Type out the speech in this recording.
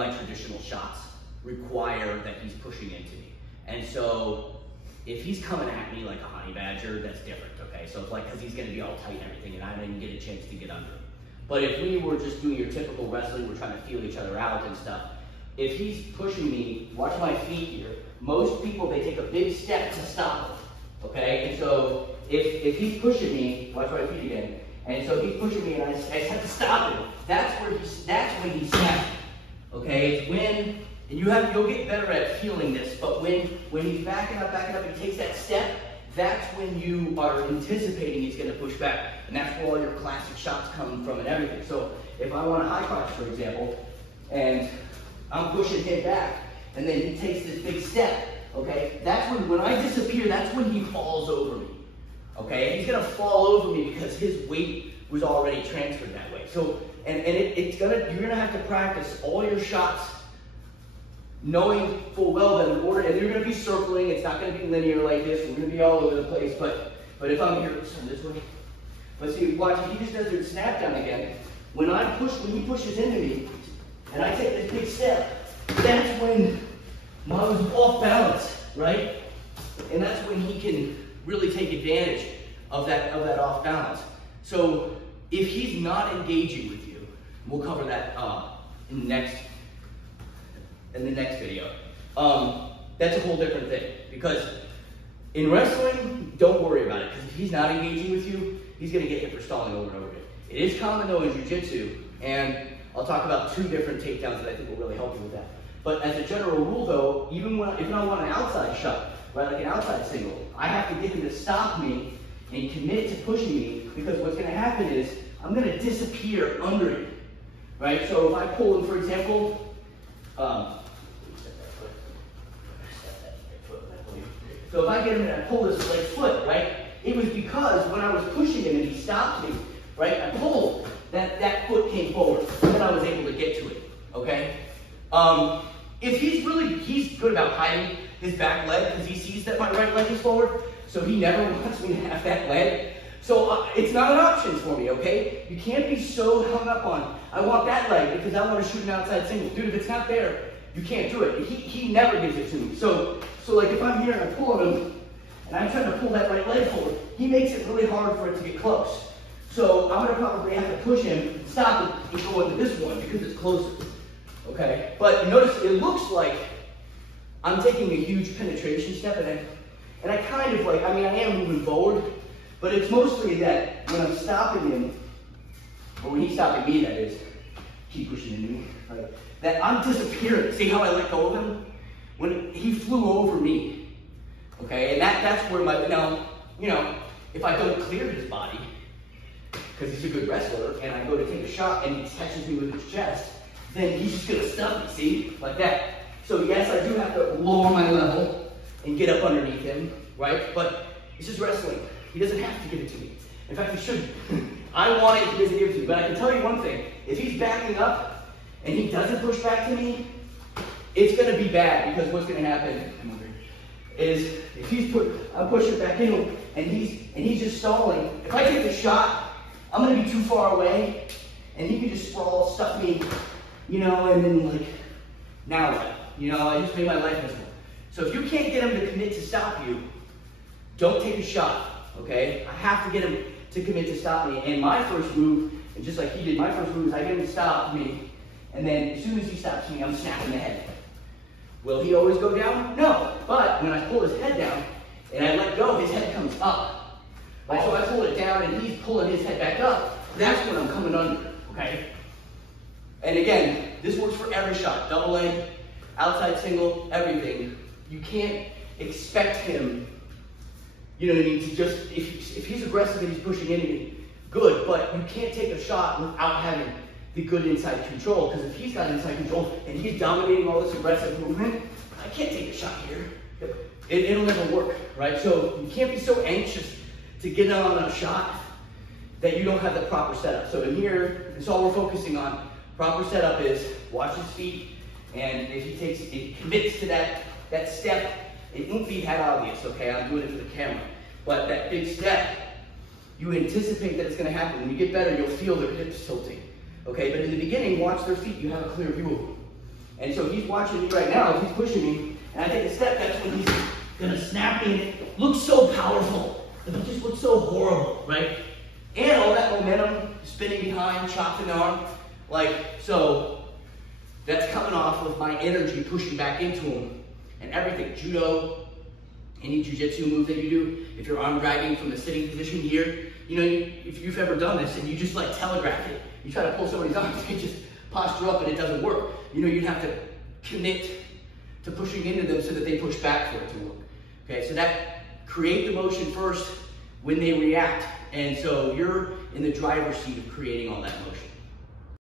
my traditional shots require that he's pushing into me. And so if he's coming at me like a honey badger, that's different, okay? So it's like, because he's gonna be all tight and everything, and I don't even get a chance to get under him. But if we were just doing your typical wrestling, we're trying to feel each other out and stuff, if he's pushing me, watch my feet here, most people, they take a big step to stop him, okay? And so if he's pushing me, watch my feet again, and so he's pushing me and I just have to stop him, that's when he snaps, okay? It's when, and you'll get better at feeling this, but when he's backing up, and he takes that step, that's when you are anticipating he's gonna push back. And that's where all your classic shots come from and everything. So if I want a high crotch, for example, and I'm pushing him back, and then he takes this big step, okay? That's when I disappear, that's when he falls over me, okay? He's gonna fall over me because his weight was already transferred that way. So, you're gonna have to practice all your shots knowing full well that in order, and you're going to be circling, it's not going to be linear like this, we're going to be all over the place, but if I'm here, turn this way, but see, watch, if he just does it snap down again, when he pushes into me, and I take this big step, that's when I was off balance, right? And that's when he can really take advantage of that off balance. So if he's not engaging with you, we'll cover that in the next video. That's a whole different thing, because in wrestling, don't worry about it, because if he's not engaging with you, he's going to get hit for stalling over and over again. It is common though in jiu-jitsu, and I'll talk about 2 different takedowns that I think will really help you with that. But as a general rule though, even if I want an outside shot, right, like an outside single, I have to get him to stop me and commit to pushing me, because what's going to happen is I'm going to disappear under him, right? So if I pull him, for example, so if I get him and I pull this right foot, right, it was because when I was pushing him and he stopped me, right, I pulled, that foot came forward, and then I was able to get to it, okay? If he's good about hiding his back leg, because he sees that my right leg is forward, so he never wants me to have that leg. So it's not an option for me, okay? You can't be so hung up on, I want that leg because I want to shoot an outside single. Dude, if it's not there, you can't do it. He never gives it to me. So like if I'm here and I'm pulling him, and I'm trying to pull that right leg forward, he makes it really hard for it to get close. So I'm going to probably have to push him, stop it, and go into this one because it's closer, okay? But you notice it looks like I'm taking a huge penetration step, and I kind of like, I mean, I am moving forward, but it's mostly that when I'm stopping him, or when he's stopping me, that is, keep pushing into me, right? That I'm disappearing. See how I let go of him? When he flew over me, okay? And that's where if I don't clear his body, because he's a good wrestler, and I go to take a shot and he catches me with his chest, then he's just gonna stuff me, see? Like that. So yes, I do have to lower my level and get up underneath him, right? But it's just wrestling. He doesn't have to give it to me. In fact, he shouldn't. I want it, he doesn't give it to me. But I can tell you one thing, if he's backing up and he doesn't push back to me, it's gonna be bad, because what's gonna happen is if I'm pushing back in him and he's just stalling, if I take the shot, I'm gonna be too far away and he can just sprawl, stuff me, and then like, now what? I just made my life miserable. So if you can't get him to commit to stop you, don't take a shot, okay? I have to get him to commit to stop me. And my first move, and just like he did, my first move is I get him to stop me, and then as soon as he stops me, I'm snapping the head. Will he always go down? No. But when I pull his head down and I let go, his head comes up. Right? So I pull it down and he's pulling his head back up. That's when I'm coming under, okay? And again, this works for every shot. Double leg, outside single, everything. You can't expect him, to just, if he's aggressive and he's pushing into me, good, but you can't take a shot without having the good inside control, because if he's got inside control and he's dominating all this aggressive movement, I can't take a shot here. It'll never work, right? So you can't be so anxious to get on a shot that you don't have the proper setup. So in here, that's all we're focusing on. Proper setup is watch his feet, and if he commits to that step, it won't be that obvious, okay? I'm doing it for the camera. But that big step, you anticipate that it's gonna happen. When you get better, you'll feel their hips tilting. Okay, but in the beginning, watch their feet. You have a clear view of them. And so he's watching me right now as he's pushing me, and I take a step, that's when he's gonna snap me, and it looks so powerful, but it just looks so horrible, right? And all that momentum, spinning behind, chopping the arm, like, so that's coming off of my energy pushing back into him, and everything, judo, any jiu-jitsu move that you do, if you're arm dragging from the sitting position here, you know, if you've ever done this and you just like telegraph it, you try to pull somebody's arm, they just posture up and it doesn't work. You know, you'd have to commit to pushing into them so that they push back for it to work. Okay, so that create the motion first when they react. And so you're in the driver's seat of creating all that motion.